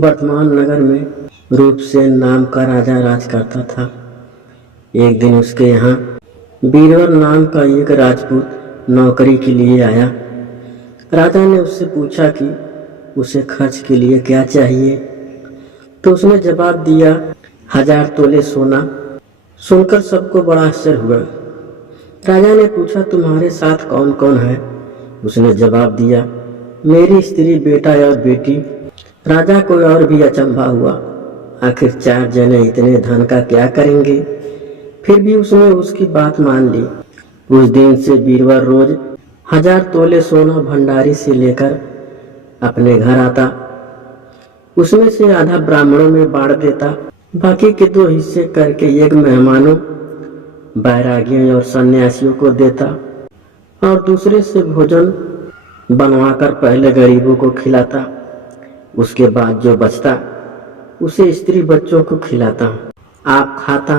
वर्तमान नगर में रूपसेन नाम का राजा राज करता था। एक दिन उसके यहाँ बीरबल नाम का एक राजपूत नौकरी के लिए आया। राजा ने उससे पूछा कि उसे खर्च के लिए क्या चाहिए, तो उसने जवाब दिया 1000 तोले सोना। सुनकर सबको बड़ा आश्चर्य हुआ। राजा ने पूछा तुम्हारे साथ कौन कौन है? उसने जवाब दिया मेरी स्त्री, बेटा और बेटी। राजा को और भी अचंभा हुआ, आखिर 4 जने इतने धन का क्या करेंगे? फिर भी उसने उसकी बात मान ली। उस दिन से बीरबल रोज 1000 तोले सोना भंडारी से लेकर अपने घर आता। उसमें से आधा ब्राह्मणों में बांट देता, बाकी के 2 हिस्से करके एक मेहमानों, बैरागियों और सन्यासियों को देता और दूसरे से भोजन बनवाकर पहले गरीबों को खिलाता। उसके बाद जो बचता उसे स्त्री बच्चों को खिलाता, आप खाता।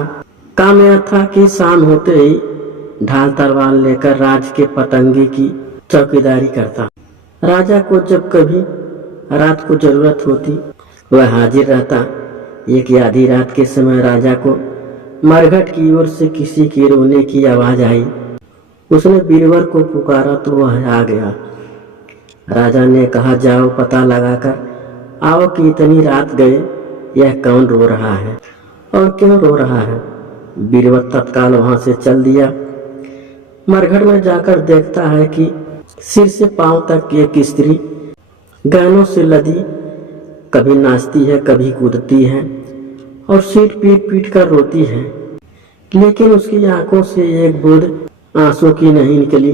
काम यह था कि शाम होते ही ढाल तलवार लेकर राज के पतंगे की चौकीदारी करता। राजा को जब कभी रात को जरूरत होती वह हाजिर रहता। एक आधी रात के समय राजा को मरघट की ओर से किसी के रोने की आवाज आई। उसने बीरबल को पुकारा तो वह आ गया। राजा ने कहा जाओ पता लगाकर आओ कि इतनी रात गए यह कौन रो रहा है और क्यों रो रहा है। बीरबल तत्काल वहां से चल दिया। मरघट में जाकर देखता है कि सिर से पांव तक एक स्त्री गहनों से लदी कभी नाचती है, कभी कूदती है और सीट पीट पीट कर रोती है, लेकिन उसकी आंखों से एक बूंद आंसू की नहीं निकली।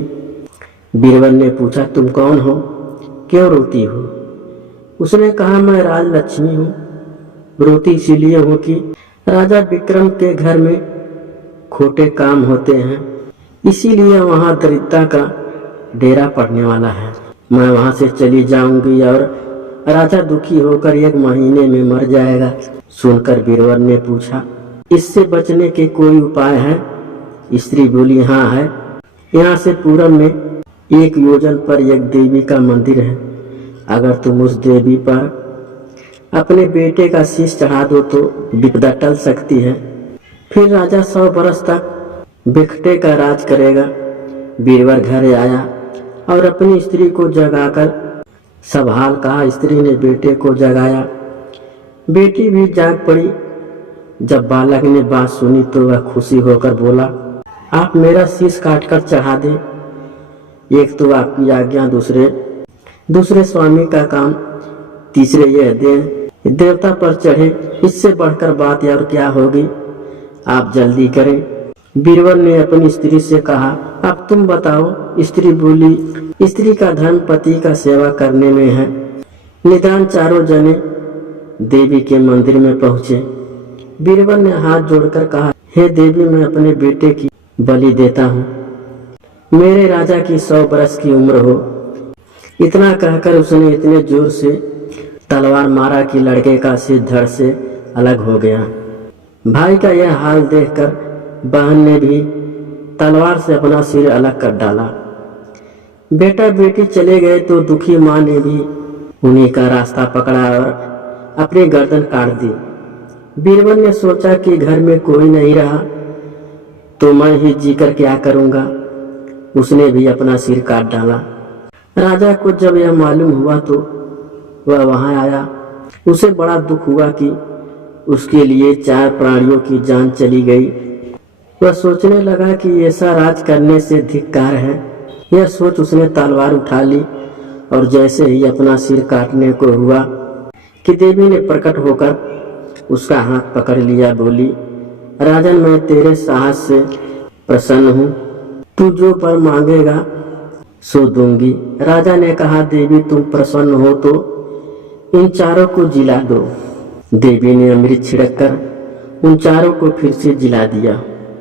बीरबल ने पूछा तुम कौन हो, क्यों रोती हो? उसने कहा मैं राजलक्ष्मी हूँ, रोती इसीलिए हूँ कि राजा विक्रम के घर में खोटे काम होते हैं, इसीलिए वहाँ दरिद्रता का डेरा पड़ने वाला है। मैं वहाँ से चली जाऊंगी और राजा दुखी होकर 1 महीने में मर जाएगा। सुनकर बीरबल ने पूछा इससे बचने के कोई उपाय है? स्त्री बोली हाँ है। यहाँ से पूरब में 1 योजन पर एक देवी का मंदिर है। अगर तुम उस देवी पर अपने बेटे का शीश चढ़ा दो तो विपदा टल सकती है, फिर राजा 100 बरस तक बिखटे का राज करेगा। बीरबल घर आया और अपनी स्त्री को जगाकर सब हाल कहा। स्त्री ने बेटे को जगाया, बेटी भी जाग पड़ी। जब बालक ने बात सुनी तो वह खुशी होकर बोला आप मेरा शीश काटकर चढ़ा दें, एक तो आपकी आज्ञा, दूसरे स्वामी का काम, तीसरे यह देवता पर चढ़े, इससे बढ़कर बात और क्या होगी, आप जल्दी करें। बीरबल ने अपनी स्त्री से कहा अब तुम बताओ। स्त्री बोली स्त्री का धर्म पति का सेवा करने में है। निदान 4 जने देवी के मंदिर में पहुंचे। बीरबल ने हाथ जोड़कर कहा हे देवी मैं अपने बेटे की बलि देता हूँ, मेरे राजा की 100 बरस की उम्र हो। इतना कहकर उसने इतने जोर से तलवार मारा कि लड़के का सिर धड़ से अलग हो गया। भाई का यह हाल देखकर बहन ने भी तलवार से अपना सिर अलग कर डाला। बेटा बेटी चले गए तो दुखी माँ ने भी उन्हीं का रास्ता पकड़ा और अपनी गर्दन काट दी। बीरबल ने सोचा कि घर में कोई नहीं रहा तो मैं ही जीकर क्या करूंगा। उसने भी अपना सिर काट डाला। राजा को जब यह मालूम हुआ तो वह वहां आया। उसे बड़ा दुख हुआ कि उसके लिए 4 प्राणियों की जान चली गई। वह सोचने लगा कि ऐसा राज करने से धिक्कार है। यह सोच उसने तलवार उठा ली और जैसे ही अपना सिर काटने को हुआ कि देवी ने प्रकट होकर उसका हाथ पकड़ लिया। बोली राजन मैं तेरे साहस से प्रसन्न हूँ, तू जो पर मांगेगा सो दूंगी। राजा ने कहा देवी तुम प्रसन्न हो तो इन 4 को जिला दो। देवी ने अमृत छिड़क कर उन 4 को फिर से जिला दिया।